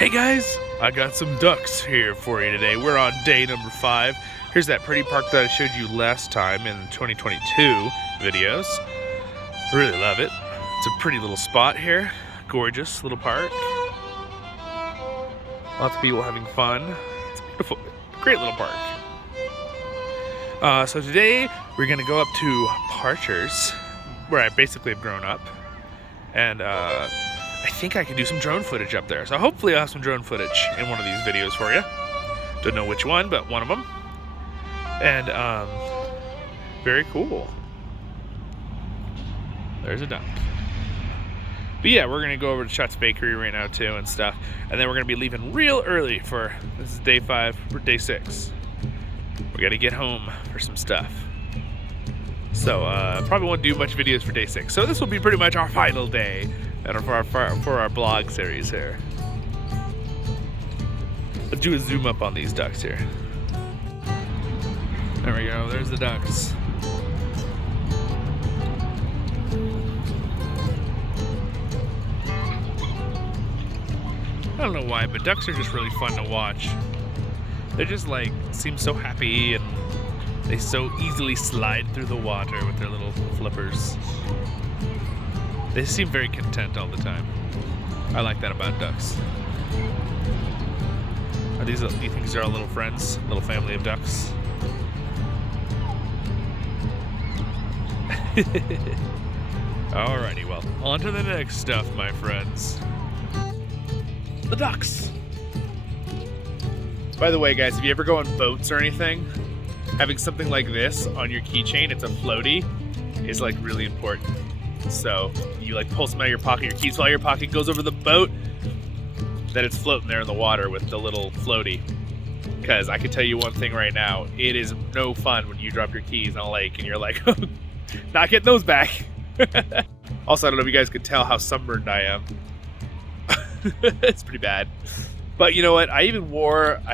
Hey guys, I got some ducks here for you today. We're on day number 5. Here's that pretty park that I showed you last time in the 2022 videos. I really love it. It's a pretty little spot here. Gorgeous little park. Lots of people having fun. It's beautiful. Great little park. So today we're gonna go up to Parchers, where I basically have grown up. And I think I can do some drone footage up there. So hopefully I'll have some drone footage in one of these videos for you. Don't know which one, but one of them. And very cool. There's a duck. But yeah, we're gonna go over to Shutt's Bakery right now too and stuff. And then we're gonna be leaving real early for, this is day 5, for day 6. We gotta get home for some stuff. So probably won't do much videos for day 6. So this will be pretty much our final day for our blog series here. Let's do a zoom up on these ducks here. There we go, there's the ducks. I don't know why, but ducks are just really fun to watch. They're just like, seem so happy, and they so easily slide through the water with their little flippers. They seem very content all the time. I like that about ducks. Do you think these are all little friends? Little family of ducks? Alrighty, well, on to the next stuff, my friends. The ducks! By the way, guys, if you ever go on boats or anything, having something like this on your keychain, it's a floaty, is like really important. So you like pull some out of your pocket, your keys fall out of your pocket, goes over the boat, then it's floating there in the water with the little floaty. Because I can tell you one thing right now, it is no fun when you drop your keys on a lake and you're like, not getting those back. Also, I don't know if you guys could tell how sunburned I am. It's pretty bad. But you know what, I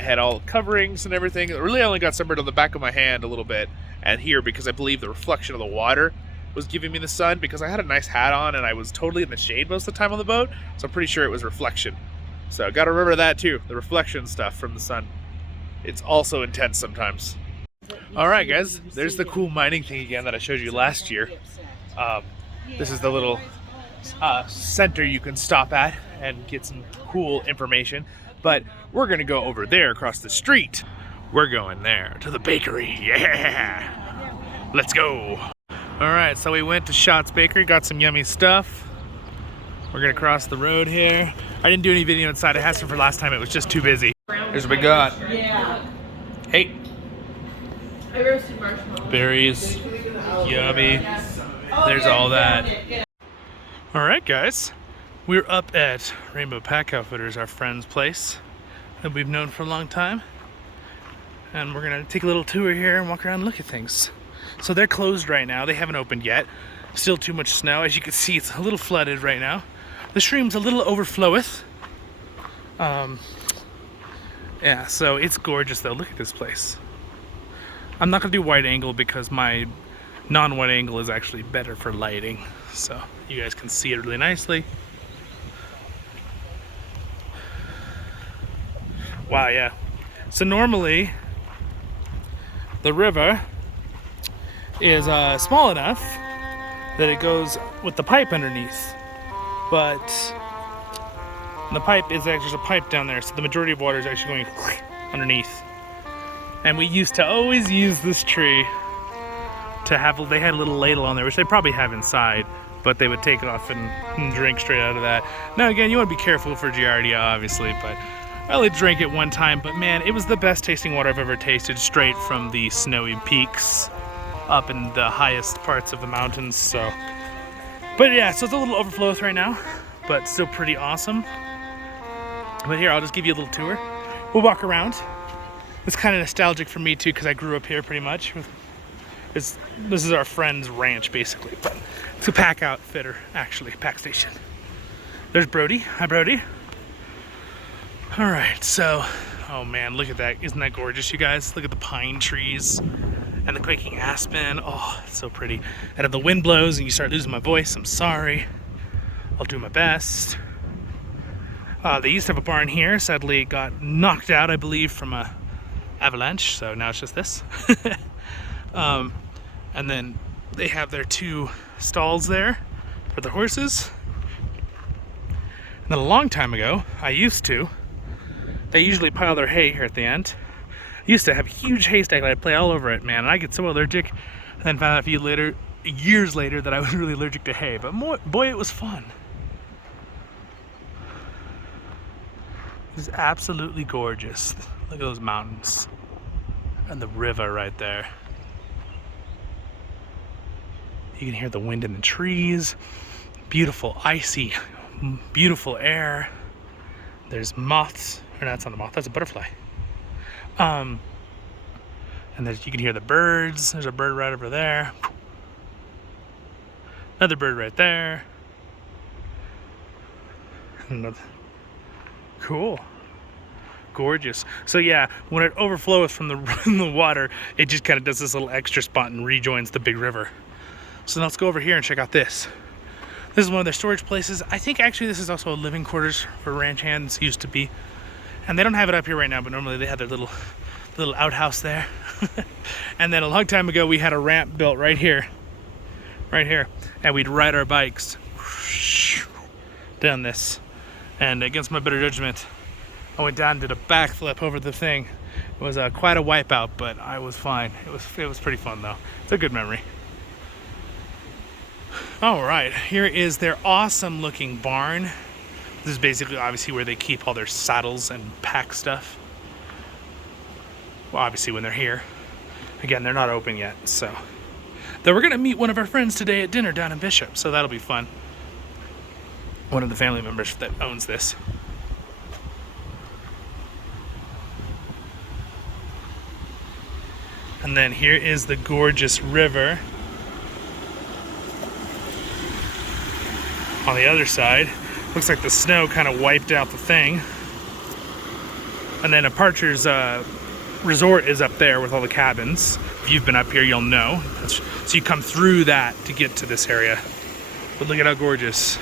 had all coverings and everything. Really, I only got sunburned on the back of my hand a little bit and here, because I believe the reflection of the water was giving me the sun, because I had a nice hat on and I was totally in the shade most of the time on the boat, so I'm pretty sure it was reflection. So gotta remember that too, the reflection stuff from the sun. It's also intense sometimes. Alright guys, there's the cool mining thing again that I showed you last year. This is the little center you can stop at and get some cool information. But we're gonna go over there across the street. We're going there to the bakery, yeah! Let's go! Alright, so we went to Shutt's Bakery, got some yummy stuff. We're gonna cross the road here. I didn't do any video inside. I had some for last time. It was just too busy. Here's what we got. Yeah. Hey. I roasted marshmallows. Berries. Yummy. There's all that. Alright guys. We're up at Rainbow Pack Outfitters, our friend's place that we've known for a long time. And we're gonna take a little tour here and walk around and look at things. So they're closed right now. They haven't opened yet. Still too much snow. As you can see, it's a little flooded right now. The stream's a little overfloweth. Yeah, so it's gorgeous though. Look at this place. I'm not gonna do wide angle because my non-wide angle is actually better for lighting. So you guys can see it really nicely. Wow, yeah. So normally the river is small enough that it goes with the pipe underneath, but the pipe is actually, there's a pipe down there, so the majority of water is actually going underneath. And we used to always use this tree to have, they had a little ladle on there, which they probably have inside, but they would take it off and drink straight out of that. Now again, you want to be careful for Giardia obviously, but I only drank it one time, but man, it was the best tasting water I've ever tasted, straight from the snowy peaks up in the highest parts of the mountains. So, but yeah, so it's a little overflow right now, but still pretty awesome. But here, I'll just give you a little tour. We'll walk around. It's kind of nostalgic for me too, because I grew up here pretty much. This is our friend's ranch basically, but it's a pack outfitter, actually, pack station. There's Brody. Hi, Brody. All right, so, oh man, look at that. Isn't that gorgeous, you guys? Look at the pine trees and the quaking aspen. Oh, it's so pretty. And if the wind blows and you start losing my voice, I'm sorry. I'll do my best. They used to have a barn here. Sadly, it got knocked out, I believe, from a avalanche. So now it's just this. And then they have their 2 stalls there for the horses. And then a long time ago, they usually pile their hay here at the end. I used to have a huge haystack that I'd play all over it, man, and I get so allergic. And then found out a few years later that I was really allergic to hay, but boy, it was fun. It's absolutely gorgeous. Look at those mountains and the river right there. You can hear the wind in the trees. Beautiful, icy, beautiful air. There's moths, or that's not a moth, that's a butterfly. And you can hear the birds. There's a bird right over there. Another bird right there. Another. Cool. Gorgeous. So yeah, when it overflows from the water, it just kind of does this little extra spot and rejoins the big river. So now let's go over here and check out this. This is one of their storage places. I think actually this is also a living quarters for ranch hands, used to be. And they don't have it up here right now, but normally they have their little outhouse there. And then a long time ago, we had a ramp built right here, and we'd ride our bikes down this. And against my better judgment, I went down and did a backflip over the thing. It was quite a wipeout, but I was fine. It was pretty fun though. It's a good memory. All right, here is their awesome looking barn. This is basically obviously where they keep all their saddles and pack stuff. Well, obviously when they're here. Again, they're not open yet, so. Though we're gonna meet one of our friends today at dinner down in Bishop, so that'll be fun. One of the family members that owns this. And then here is the gorgeous river. On the other side, looks like the snow kind of wiped out the thing. And then a Parcher's resort is up there with all the cabins. If you've been up here, you'll know. So you come through that to get to this area. But look at how gorgeous.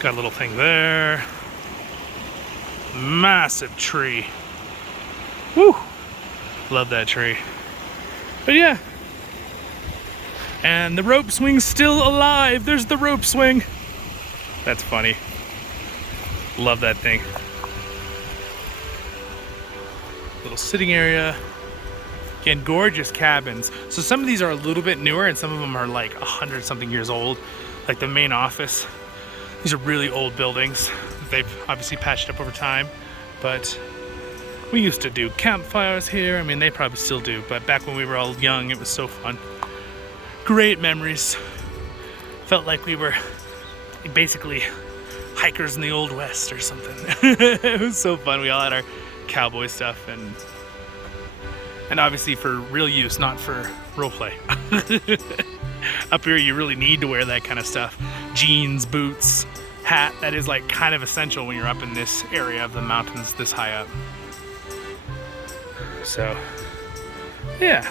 Got a little thing there. Massive tree. Woo! Love that tree. But yeah. And the rope swing's still alive. There's the rope swing. That's funny. Love that thing. Little sitting area. Again, gorgeous cabins. So some of these are a little bit newer and some of them are like 100-something years old. Like the main office. These are really old buildings. They've obviously patched up over time, but we used to do campfires here. I mean, they probably still do, but back when we were all young, it was so fun. Great memories. Felt like we were basically hikers in the Old West or something. It was so fun. We all had our cowboy stuff and obviously for real use, not for roleplay. Up here, you really need to wear that kind of stuff. Jeans, boots, hat. That is like kind of essential when you're up in this area of the mountains this high up. So, yeah,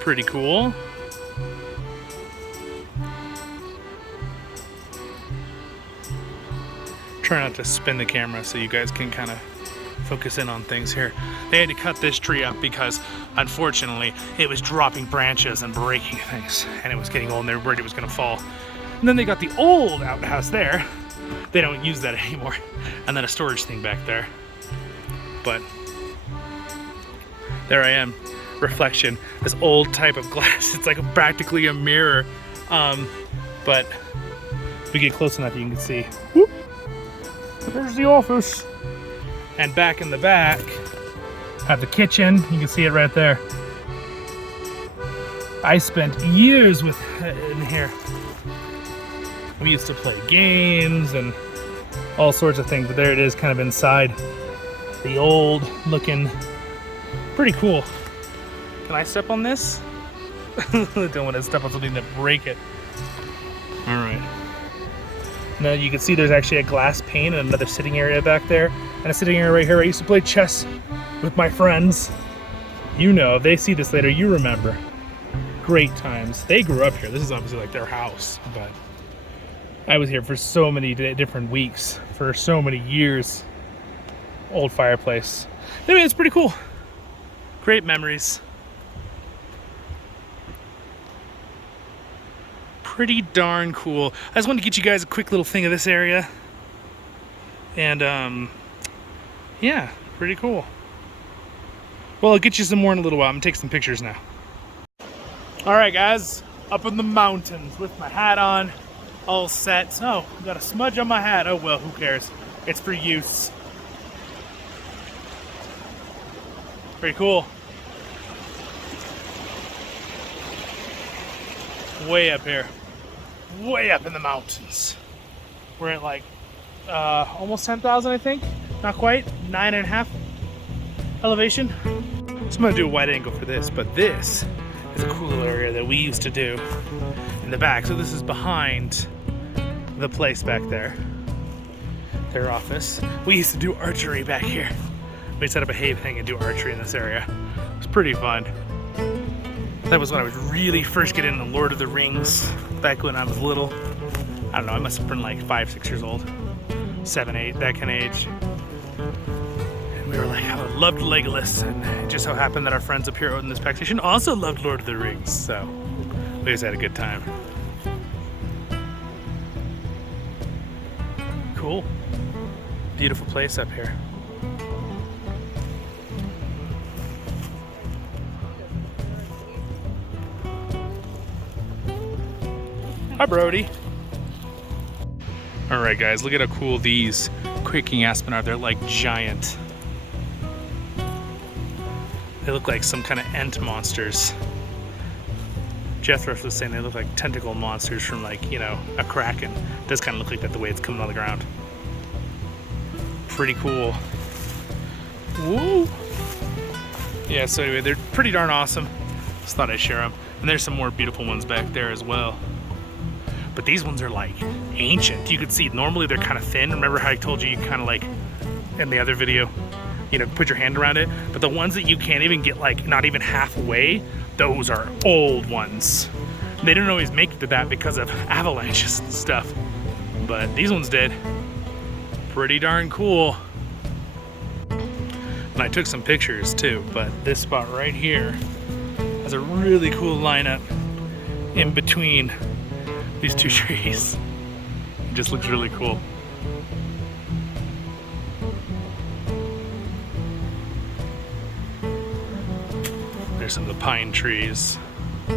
pretty cool. Try not to spin the camera so you guys can kind of focus in on things here. They had to cut this tree up because unfortunately it was dropping branches and breaking things and it was getting old and they were worried it was going to fall. And then they got the old outhouse there. They don't use that anymore. And then a storage thing back there. But there I am, reflection, this old type of glass. It's like practically a mirror. But if we get close enough, you can see. Whoop. There's the office. And back in the back, have the kitchen. You can see it right there. I spent years with in here. We used to play games and all sorts of things, but there it is, kind of inside the old looking. Pretty cool. Can I step on this? I don't want to step on something that break it. All right. Now you can see there's actually a glass pane and another sitting area back there. And a sitting area right here. I used to play chess with my friends. You know, if they see this later, you remember. Great times. They grew up here. This is obviously like their house, but I was here for so many different weeks, for so many years. Old fireplace. Anyway, it's pretty cool. Great memories. Pretty darn cool. I just wanted to get you guys a quick little thing of this area. And, yeah, pretty cool. Well, I'll get you some more in a little while. I'm gonna take some pictures now. All right, guys, up in the mountains with my hat on, all set. Oh, got a smudge on my hat. Oh, well, who cares? It's for use. Pretty cool. Way up here. Way up in the mountains. We're at like almost 10,000, I think. Not quite. 9.5 elevation. So I'm gonna do a wide angle for this, but this is a cool little area that we used to do in the back. So this is behind the place back there. Their office. We used to do archery back here. We set up a hay thing and do archery in this area. It was pretty fun. That was when I was really first getting into Lord of the Rings, back when I was little. I don't know, I must have been like 5, 6 years old. 7, 8, that kind of age. And we were like, I loved Legolas, and it just so happened that our friends up here out in this pack station also loved Lord of the Rings, so we just had a good time. Cool. Beautiful place up here. Hi, Brody. All right, guys, look at how cool these quaking aspen are. They're like giant. They look like some kind of ant monsters. Jethros was saying they look like tentacle monsters from, like, you know, a kraken. It does kind of look like that the way it's coming on the ground. Pretty cool. Woo! Yeah, so anyway, they're pretty darn awesome. Just thought I'd share them. And there's some more beautiful ones back there as well. But these ones are like ancient. You could see normally they're kind of thin. Remember how I told you kind of like in the other video, you know, put your hand around it. But the ones that you can't even get like not even halfway, those are old ones. They didn't always make it to that because of avalanches and stuff. But these ones did. Pretty darn cool. And I took some pictures too, but this spot right here has a really cool lineup in between these two trees. It just looks really cool. There's some of the pine trees. I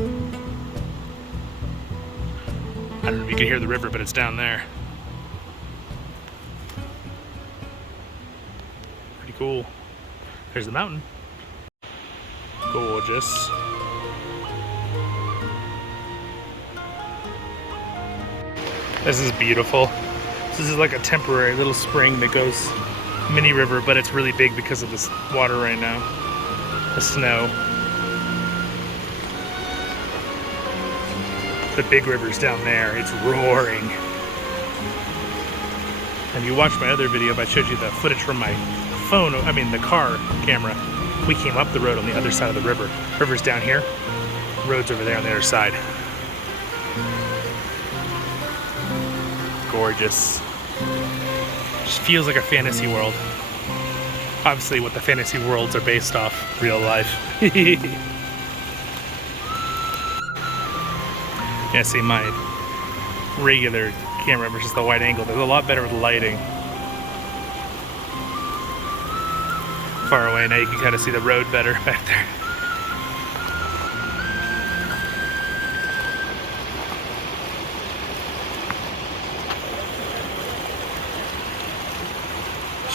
don't know if you can hear the river, but it's down there. Pretty cool. There's the mountain. Gorgeous. This is beautiful. This is like a temporary little spring that goes mini river, but it's really big because of this water right now. The snow. The big river's down there. It's roaring. And you watched my other video, I showed you the footage from my phone, I mean the car camera. We came up the road on the other side of the river. River's down here. Road's over there on the other side. Gorgeous. Just feels like a fantasy world. Obviously what the fantasy worlds are based off real life. Yeah, see my regular camera versus the wide angle. There's a lot better with lighting. Far away now you can kind of see the road better back there.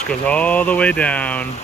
Goes all the way down.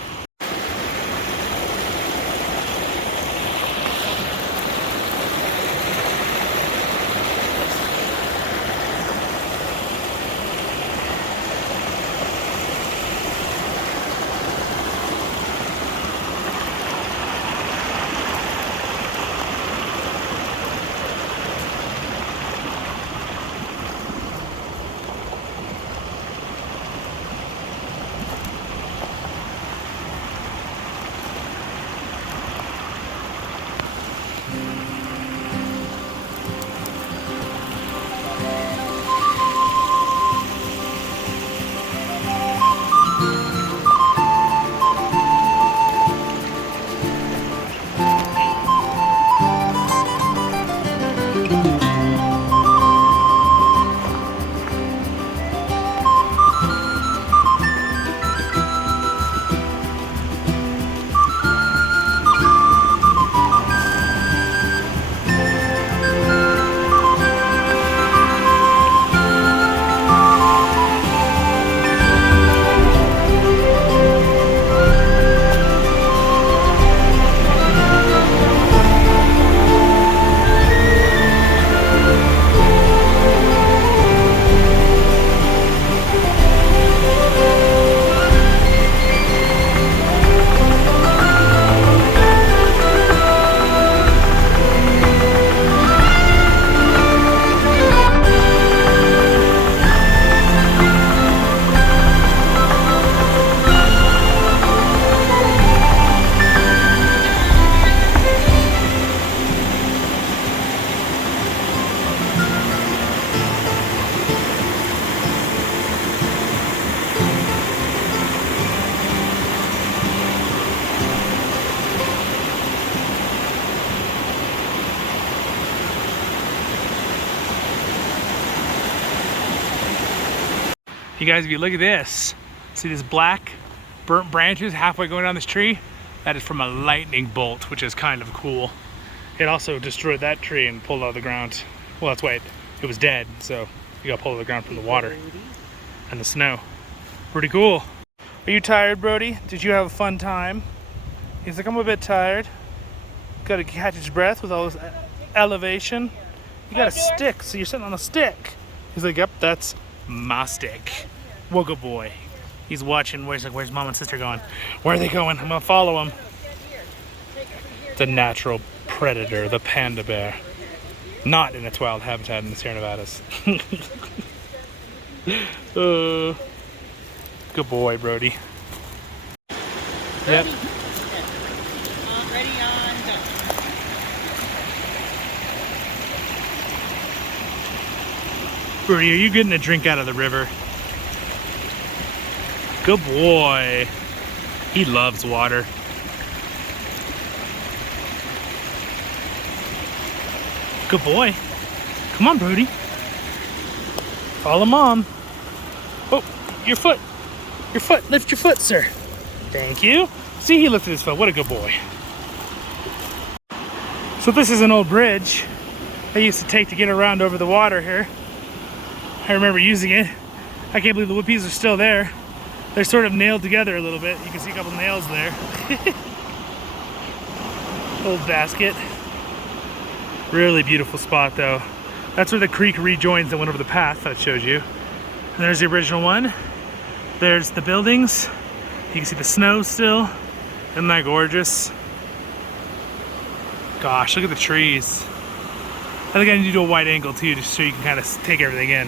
guys, if you look at this, see this black burnt branches halfway going down this tree? That is from a lightning bolt, which is kind of cool. It also destroyed that tree and pulled it out of the ground. Well, that's why it was dead, so it got pulled out of the ground from the water and the snow. Pretty cool. Are you tired, Brody? Did you have a fun time? He's like, I'm a bit tired. Got to catch his breath with all this elevation. You got a stick, so you're sitting on a stick. He's like, yep, that's my stick. Well, good boy. He's watching. Where's mom and sister going? Where are they going? I'm gonna follow them. The natural predator, the panda bear. Not in its wild habitat in the Sierra Nevadas. Good boy, Brody. Yep. Ready on go. Brody, are you getting a drink out of the river? Good boy. He loves water. Good boy. Come on, Brody. Follow mom. Oh, your foot. Your foot. Lift your foot, sir. Thank you. See, he lifted his foot. What a good boy. So this is an old bridge I used to take to get around over the water here. I remember using it. I can't believe the wood pieces are still there. They're sort of nailed together a little bit. You can see a couple nails there. Old basket. Really beautiful spot though. That's where the creek rejoins that went over the path that I showed you. And there's the original one. There's the buildings. You can see the snow still. Isn't that gorgeous? Gosh, look at the trees. I think I need to do a wide angle too, just so you can kind of take everything in.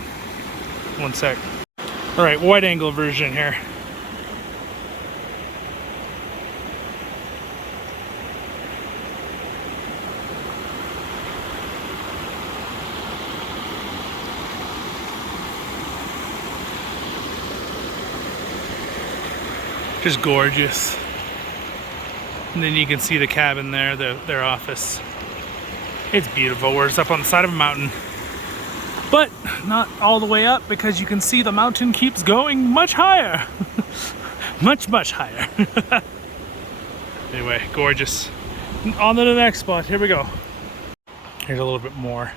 One sec. All right, wide angle version here. Just gorgeous. And then you can see the cabin there, their office. It's beautiful. We're just up on the side of a mountain. But not all the way up, because you can see the mountain keeps going much higher. much higher. Anyway, gorgeous. On to the next spot. Here we go. Here's a little bit more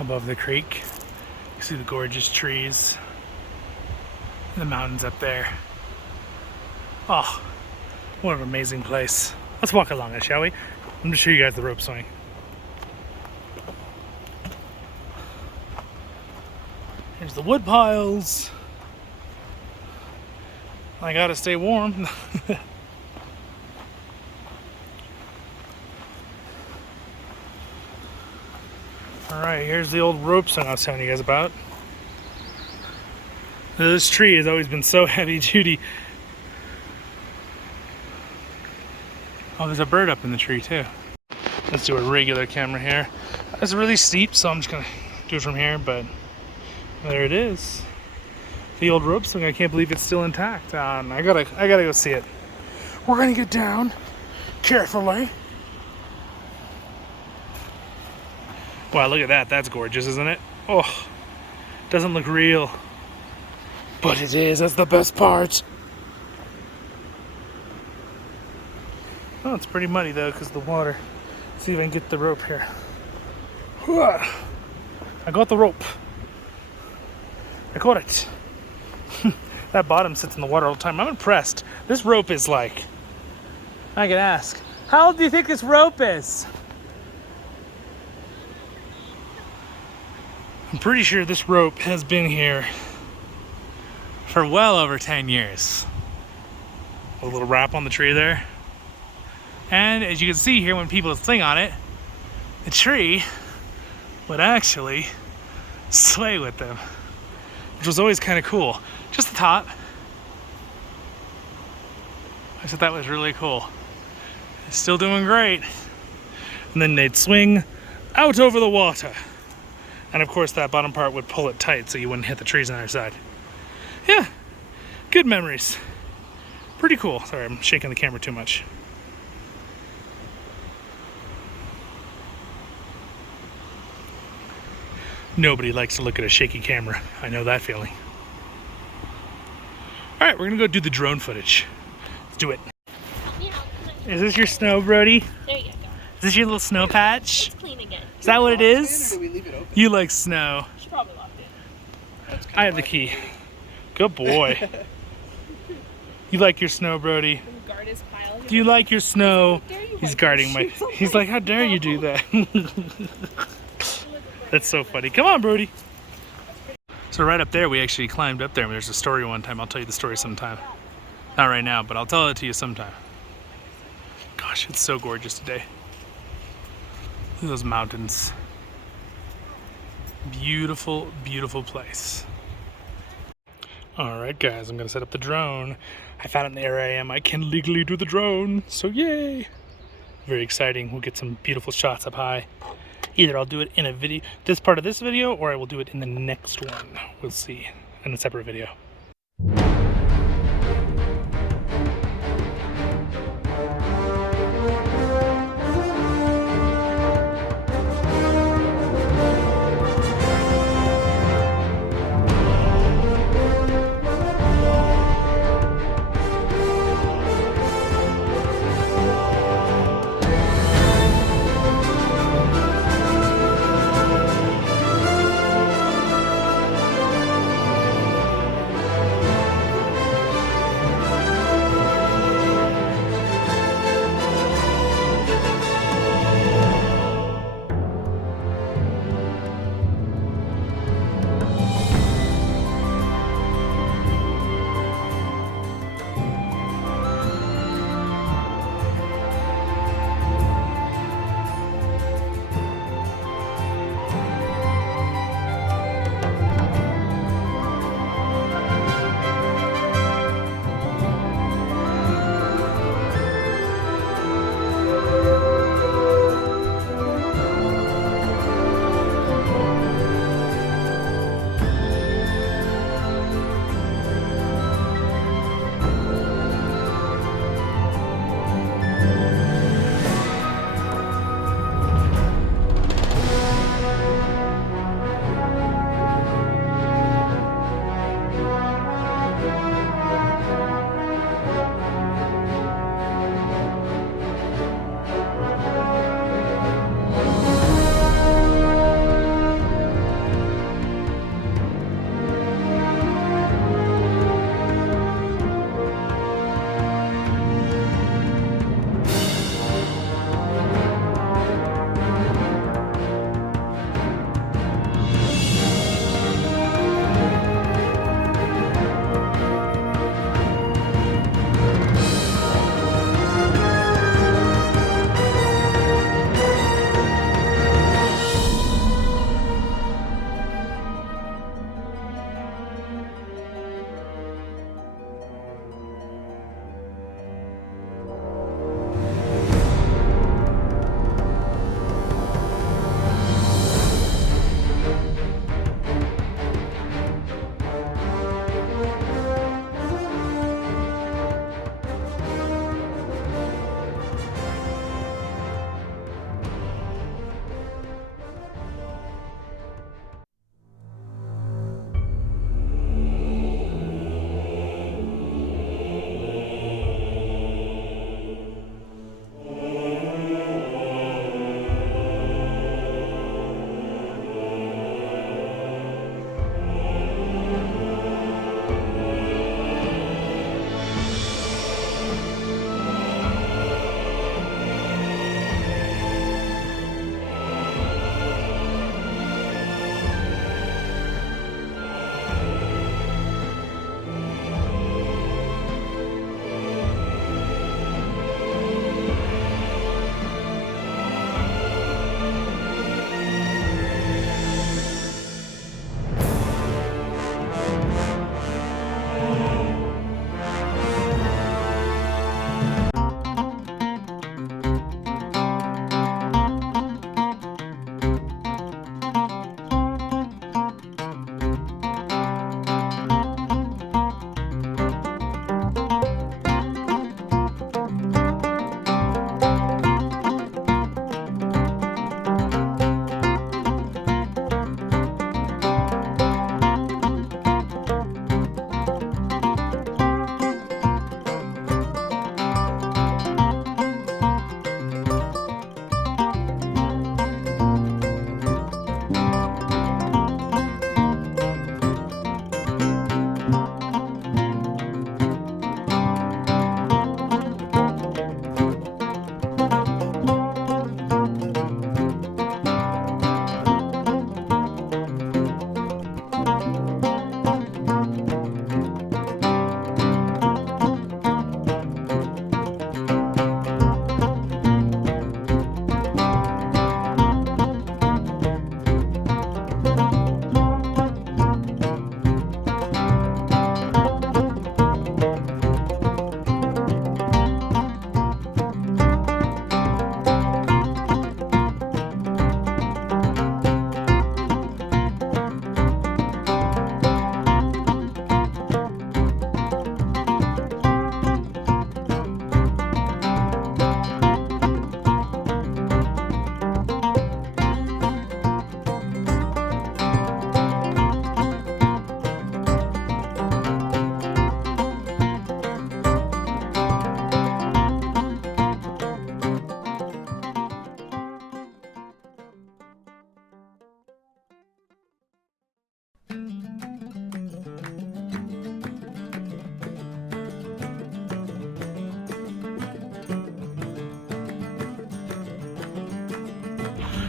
above the creek. You see the gorgeous trees. And the mountains up there. Oh, what an amazing place. Let's walk along it, shall we? I'm gonna show you guys the rope swing. Here's the wood piles. I gotta stay warm. All right, here's the old rope swing I was telling you guys about. Now, this tree has always been so heavy duty. Oh, there's a bird up in the tree too. Let's do a regular camera here. It's really steep, so I'm just gonna do it from here, but there it is. The old rope swing, I can't believe it's still intact. I gotta go see it. We're gonna get down carefully. Wow, look at that. That's gorgeous, isn't it? Oh, doesn't look real. But it is, that's the best part. Oh, it's pretty muddy though, because of the water. Let's see if I can get the rope here. I got the rope. I caught it. That bottom sits in the water all the time. I'm impressed. This rope is like, I can ask, how old do you think this rope is? I'm pretty sure this rope has been here for well over 10 years. A little wrap on the tree there. And as you can see here, when people sing on it, the tree would actually sway with them, which was always kind of cool. Just the top. I thought that was really cool. It's still doing great. And then they'd swing out over the water. And of course that bottom part would pull it tight so you wouldn't hit the trees on the other side. Yeah, good memories. Pretty cool. Sorry, I'm shaking the camera too much. Nobody likes to look at a shaky camera. I know that feeling. All right, we're gonna go do the drone footage. Let's do it. Help me out. Come on. Is this your snow, Brody? There you go. Is this your little snow patch? It's clean again. Is that what it Or is? do we leave it open? You like snow. She probably locked it. I have the key. Good boy. You like your snow, Brody? Guard his pile. Do you like your snow? Dare you He's wipe guarding your my. shoes on He's my like, how dare you do floor?" that? That's so funny. Come on, Brody. So right up there, we actually climbed up there. And there's a story one time. I'll tell you the story sometime. Not right now, but I'll tell it to you sometime. Gosh, it's so gorgeous today. Look at those mountains. Beautiful, beautiful place. All right, guys, I'm gonna set up the drone. I found it in the area I am. I can legally do the drone, so yay! Very exciting. We'll get some beautiful shots up high. Either I'll do it in a video, this part of this video, or I will do it in the next one. We'll see in a separate video.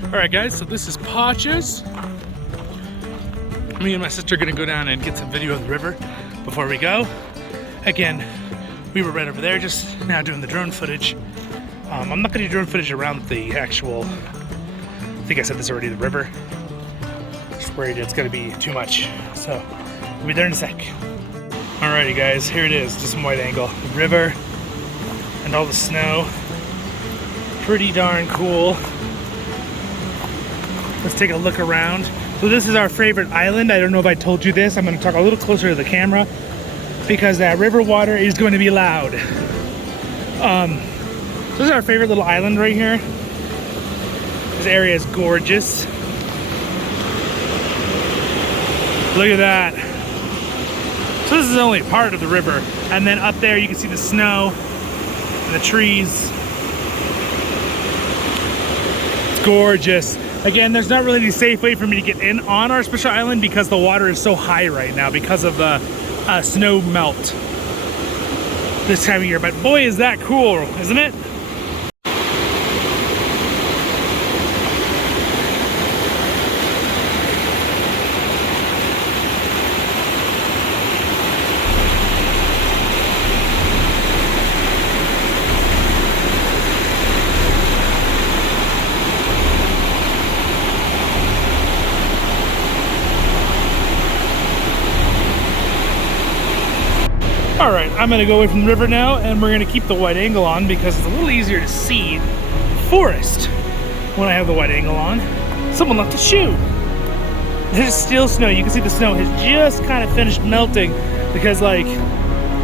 All right, guys, so this is Potches. Me and my sister are gonna go down and get some video of the river before we go. Again, we were right over there just now doing the drone footage. I'm not gonna do drone footage around the actual, I think I said this already, the river. Just worried it's gonna be too much. So, we'll be there in a sec. Alrighty guys, here it is, just some wide angle. The river and all the snow. Pretty darn cool. Let's take a look around. So this is our favorite island. I don't know if I told you this. I'm gonna talk a little closer to the camera because that river water is going to be loud. This is our favorite little island right here. This area is gorgeous. Look at that. So this is only part of the river. And then up there you can see the snow and the trees. It's gorgeous. Again, there's not really any safe way for me to get in on our special island because the water is so high right now because of the snow melt this time of year. But boy, is that cool, isn't it? All right, I'm gonna go away from the river now and we're gonna keep the wide angle on because it's a little easier to see forest when I have the wide angle on. Someone left a shoe. There's still snow. You can see the snow has just kind of finished melting because like,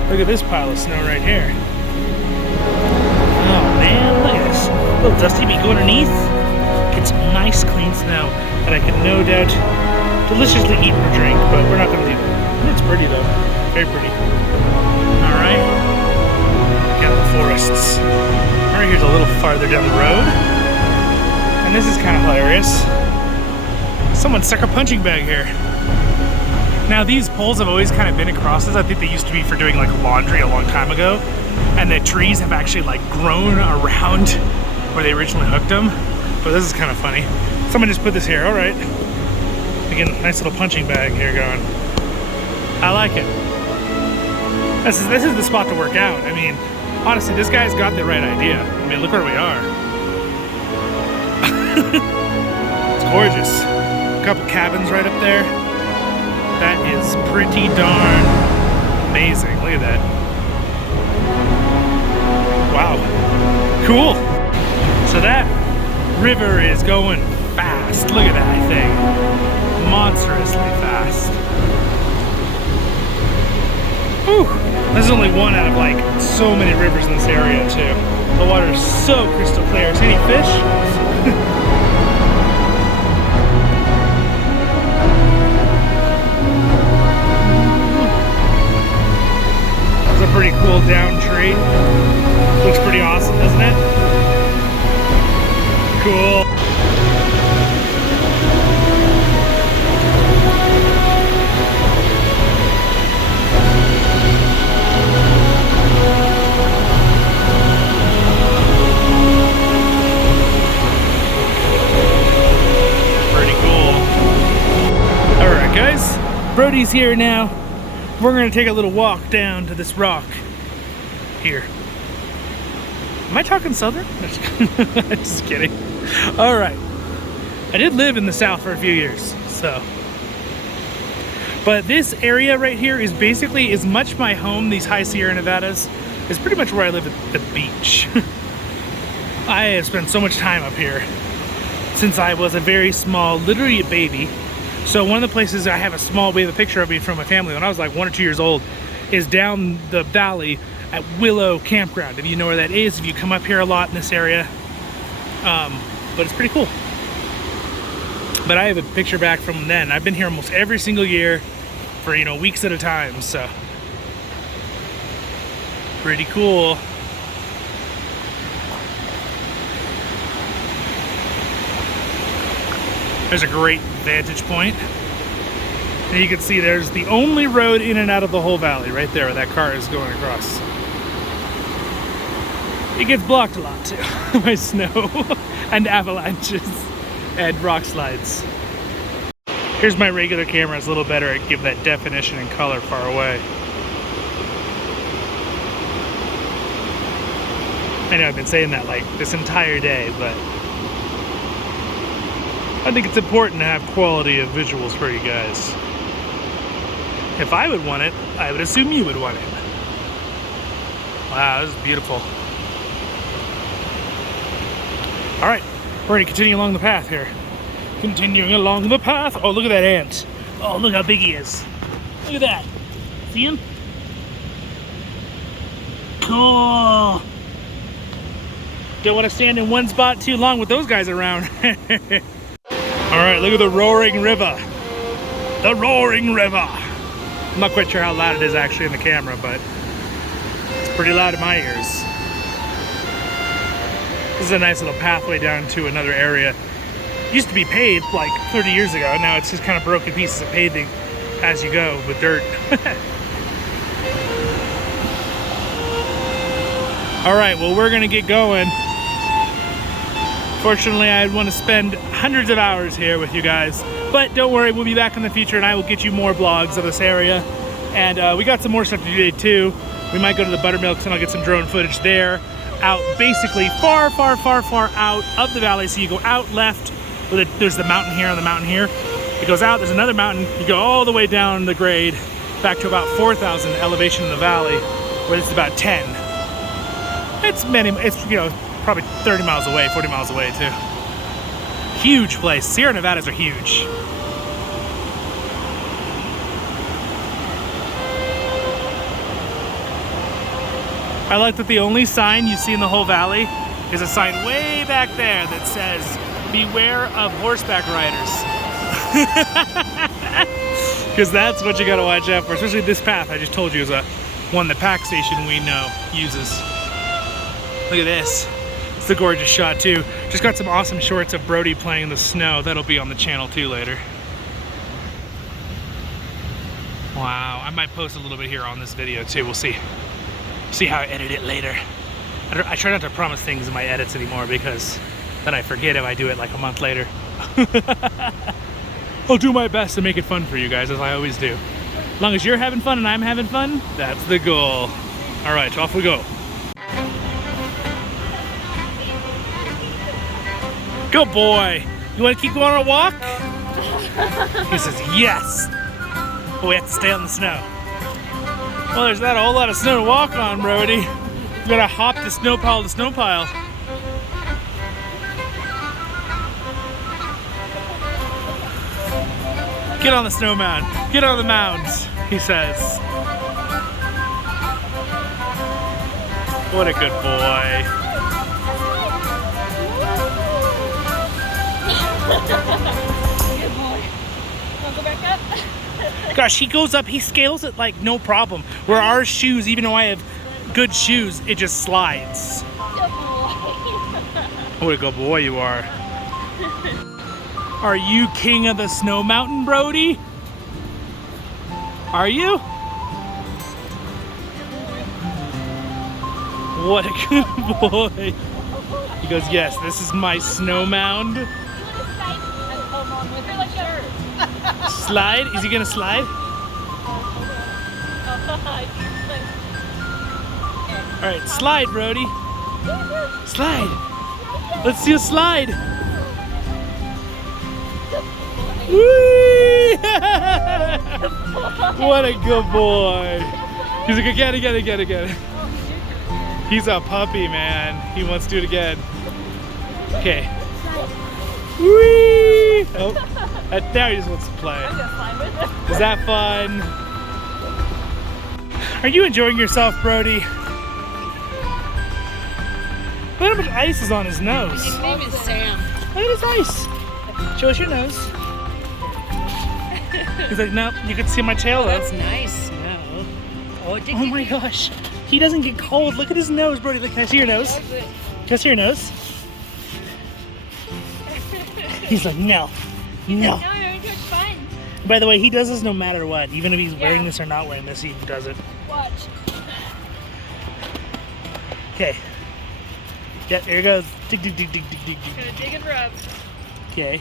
look at this pile of snow right here. Oh man, look at this. A little dusty, but you go underneath, get some nice clean snow that I can no doubt deliciously eat or drink, but we're not gonna do that. It's pretty though, very pretty. All right, got the forests. All right, here's a little farther down the road. And this is kind of hilarious. Someone stuck a punching bag here. Now these poles have always kind of been across this. I think they used to be for doing like laundry a long time ago. And the trees have actually like grown around where they originally hooked them. But this is kind of funny. Someone just put this here, all right. Again, nice little punching bag here going. I like it. This is the spot to work out. I mean, honestly, this guy's got the right idea. I mean, look where we are. It's gorgeous. A couple cabins right up there. That is pretty darn amazing. Look at that. Wow. Cool. So that river is going fast. Look at that thing. Monstrously fast. Whew. This is only one out of like so many rivers in this area too. The water is so crystal clear. See any fish? It's a pretty cool down tree. Looks pretty awesome, doesn't it? Cool. Guys, Brody's here now. We're gonna take a little walk down to this rock here. Am I talking southern? Just kidding. All right. I did live in the south for a few years, so. But this area right here is basically as much my home, these high Sierra Nevadas, is pretty much where I live at the beach. I have spent so much time up here since I was a very small, literally a baby. So one of the places I have we have a picture of me from my family when I was like 1 or 2 years old, is down the valley at Willow Campground. If you know where that is, if you come up here a lot in this area. But it's pretty cool. But I have a picture back from then. I've been here almost every single year for, you know, weeks at a time, so. Pretty cool. There's a great vantage point. And you can see there's the only road in and out of the whole valley right there where that car is going across. It gets blocked a lot too by snow and avalanches. and rock slides. Here's my regular camera. It's a little better at giving that definition and color far away. I know I've been saying that like this entire day, but I think it's important to have quality of visuals for you guys. If I would want it, I would assume you would want it. Wow, this is beautiful. All right, we're going to continue along the path here. Continuing along the path. Oh, look at that ant. Oh, look how big he is. Look at that. See him? Cool. Don't want to stand in one spot too long with those guys around. All right, look at the roaring river. The roaring river. I'm not quite sure how loud it is actually in the camera, but it's pretty loud in my ears. This is a nice little pathway down to another area. It used to be paved like 30 years ago. Now it's just kind of broken pieces of paving as you go with dirt. All right, well, we're gonna get going. Fortunately, I'd want to spend hundreds of hours here with you guys, but don't worry, we'll be back in the future and I will get you more vlogs of this area. And we got some more stuff to do today too. We might go to the Buttermilks and I'll get some drone footage there. Out basically far, far, far, far out of the valley. So you go out left, there's the mountain here and the mountain here. It goes out, there's another mountain. You go all the way down the grade back to about 4,000 elevation in the valley, where it's about 10. It's you know, probably 30 miles away, 40 miles away too. Huge place. Sierra Nevadas are huge. I like that the only sign you see in the whole valley is a sign way back there that says, "Beware of horseback riders." Because that's what you gotta watch out for, especially this path I just told you is one that Pack Station we know uses. Look at this. It's a gorgeous shot too. Just got some awesome shorts of Brody playing in the snow. That'll be on the channel too later. Wow, I might post a little bit here on this video too. We'll see. See how I edit it later. I try not to promise things in my edits anymore because then I forget if I do it like a month later. I'll do my best to make it fun for you guys, as I always do. As long as you're having fun and I'm having fun, that's the goal. All right, off we go. Good boy. You want to keep going on a walk? He says yes. But we have to stay on the snow. Well, there's not a whole lot of snow to walk on, Brody. You gotta hop the snow pile to snow pile. Get on the snow mound. Get on the mounds, he says. What a good boy. Good boy. Wanna go back up? Gosh, he goes up, he scales it like no problem. Where our shoes, even though I have good shoes, it just slides. Good boy. What a good boy you are. Are you king of the snow mountain, Brody? Are you? What a good boy. He goes, yes, this is my snow mound. Slide? Is he gonna slide? All right, slide, Brody. Slide. Let's see a slide. Whee! What a good boy. He's like, again. He's a puppy, man. He wants to do it again. Okay. Whee! Oh, now he just wants to play. Is that fun? Are you enjoying yourself, Brody? Look how much ice is on his nose. His name is Sam. Look at his ice. Show us your nose. He's like, no, you can see my tail though. That's nice. No. Oh my gosh. He doesn't get cold. Look at his nose, Brody. Look, can I see your nose? Can I see your nose? He's like, no. No, you're too much fun. By the way, he does this no matter what. Even if he's wearing this or not wearing this, he does it. Watch. Okay. Yeah, there he goes. Dig, dig, dig, dig, dig, dig, dig. Gonna dig and rub. Okay.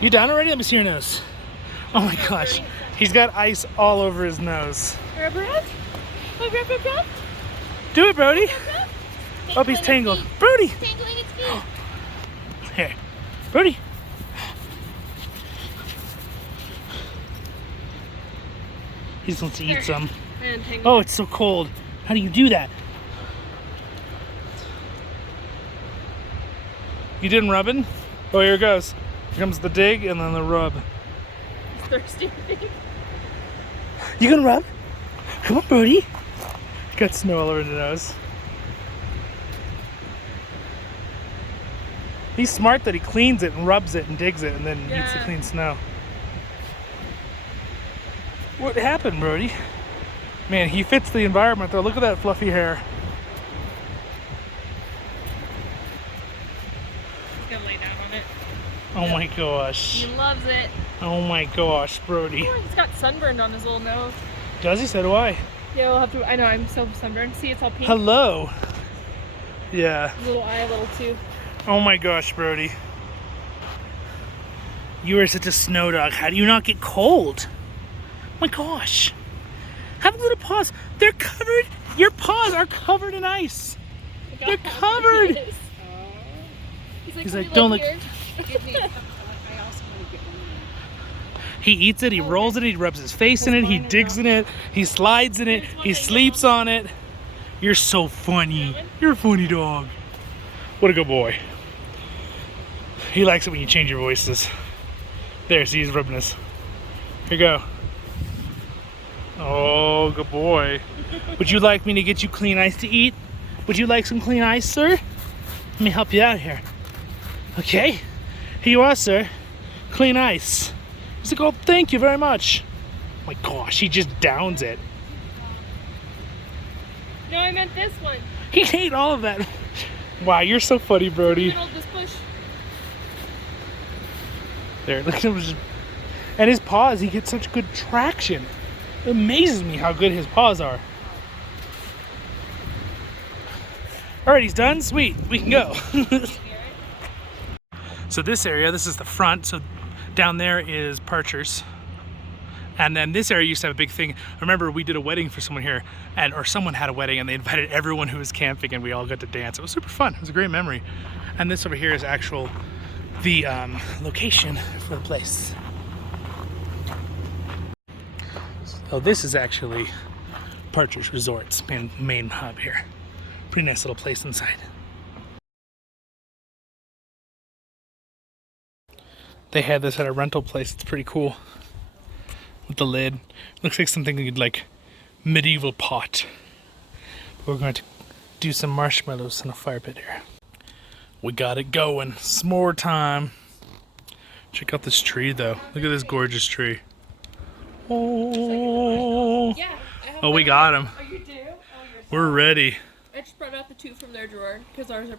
You done already? Let me see your nose. Oh my gosh. He's got ice all over his nose. Rub, rub. Rub, rub, rub, rub. Do it, Brody. Oh, he's tangled. Brody. Tangling its feet. Here. Brody. He just wants to eat some. Oh, it's so cold. How do you do that? You didn't rub it? Oh, here it goes. Here comes the dig and then the rub. He's thirsty. You gonna rub? Come on, Brody. Got snow all over the nose. He's smart that he cleans it and rubs it and digs it and then eats the clean snow. What happened, Brody? Man, he fits the environment though. Look at that fluffy hair. He's gonna lay down on it. Oh my gosh. He loves it. Oh my gosh, Brody. Oh, he's got sunburned on his little nose. Does he? So do I. Yeah, we'll have to. I know, I'm so sunburned. See, it's all pink. Hello. Yeah. His little eye, a little too. Oh my gosh, Brody. You are such a snow dog. How do you not get cold? Oh my gosh. Have a little paws. They're covered. Your paws are covered in ice. They're covered. He's like, don't look. He eats it, he rolls it, he rubs his face in it, he digs in it, he slides in it, he sleeps on it. You're so funny. You're a funny dog. What a good boy. He likes it when you change your voices. There, see, he's rubbing his. Here you go. Oh, good boy. Would you like me to get you clean ice to eat? Would you like some clean ice, sir? Let me help you out here. Okay. Here you are, sir. Clean ice. He's like, oh, thank you very much. Oh my gosh, he just downs it. No, I meant this one. He ate all of that. Wow, you're so funny, Brody. This bush. There, look at him just. And his paws, he gets such good traction. It amazes me how good his paws are. All right, he's done. Sweet, we can go. So this area, this is the front. So down there is Parchers. And then this area used to have a big thing. I remember we did a wedding for someone here, or someone had a wedding and they invited everyone who was camping and we all got to dance. It was super fun. It was a great memory. And this over here is the location for the place. So this is actually Parchers Resort's main hub here. Pretty nice little place inside. They had this at a rental place. It's pretty cool. With the lid. Looks like something you'd like medieval pot. We're going to do some marshmallows in a fire pit here. We got it going. S'more time. Check out this tree though. Look at this gorgeous tree. Oh, oh, we got him. Oh, you do? We're ready. I just brought out the two from their drawer because ours are.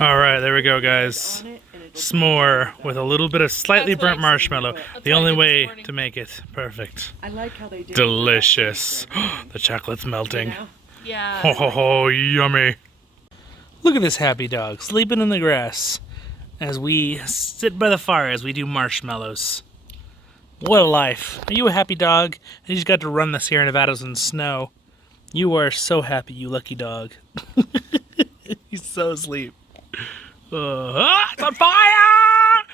All right, there we go, guys. S'more with a little bit of slightly burnt marshmallow. The only way to make it perfect. I like how they do. Delicious. The chocolate's melting. Yeah. Ho ho ho, yummy. Look at this happy dog sleeping in the grass as we sit by the fire as we do marshmallows. What a life. Are you a happy dog? And you just got to run the Sierra Nevadas in snow. You are so happy, you lucky dog. He's so asleep. It's on fire!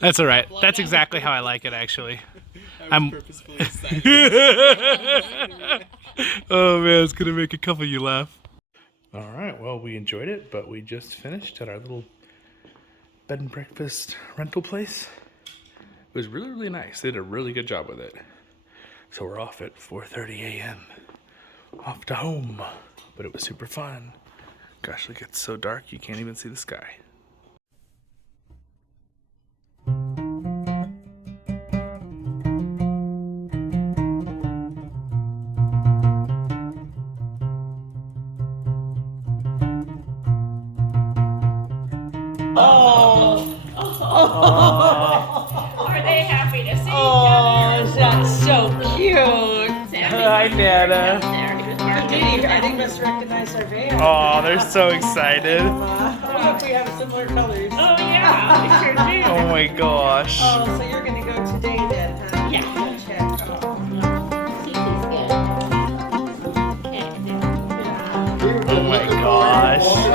That's all right. That's exactly how I like it, actually. I'm purposefully excited. Oh man, it's gonna make a couple of you laugh. All right. Well, we enjoyed it, but we just finished at our little bed and breakfast rental place. It was really, really nice. They did a really good job with it. So we're off at 4:30 a.m. Off to home. But it was super fun. Gosh, look, it's so dark you can't even see the sky. Are they happy to see each Oh, that's so cute. Hi, Nana. I think must recognize our van. Oh, they're so excited. I hope we have similar colors. Oh yeah. Yeah, we sure do. Oh my gosh. Oh, so you're gonna go today then, huh? Yeah. Check. Oh my gosh. Oh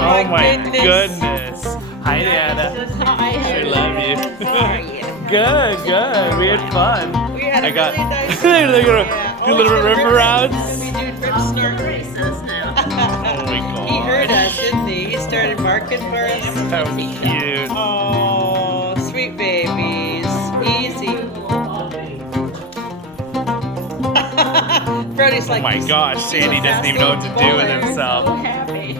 Oh my goodness. goodness. Hi, Nana. I love you. Good, good. We had fun. We had a I got really nice Look at Yeah. do a little bit of rip arounds. We do rip snort races now. Oh my god. He heard us, didn't he? He started barking for us. How cute. Oh, sweet babies. Easy. Freddie's Oh like, my gosh, Sandy doesn't even know what to do with himself. So happy.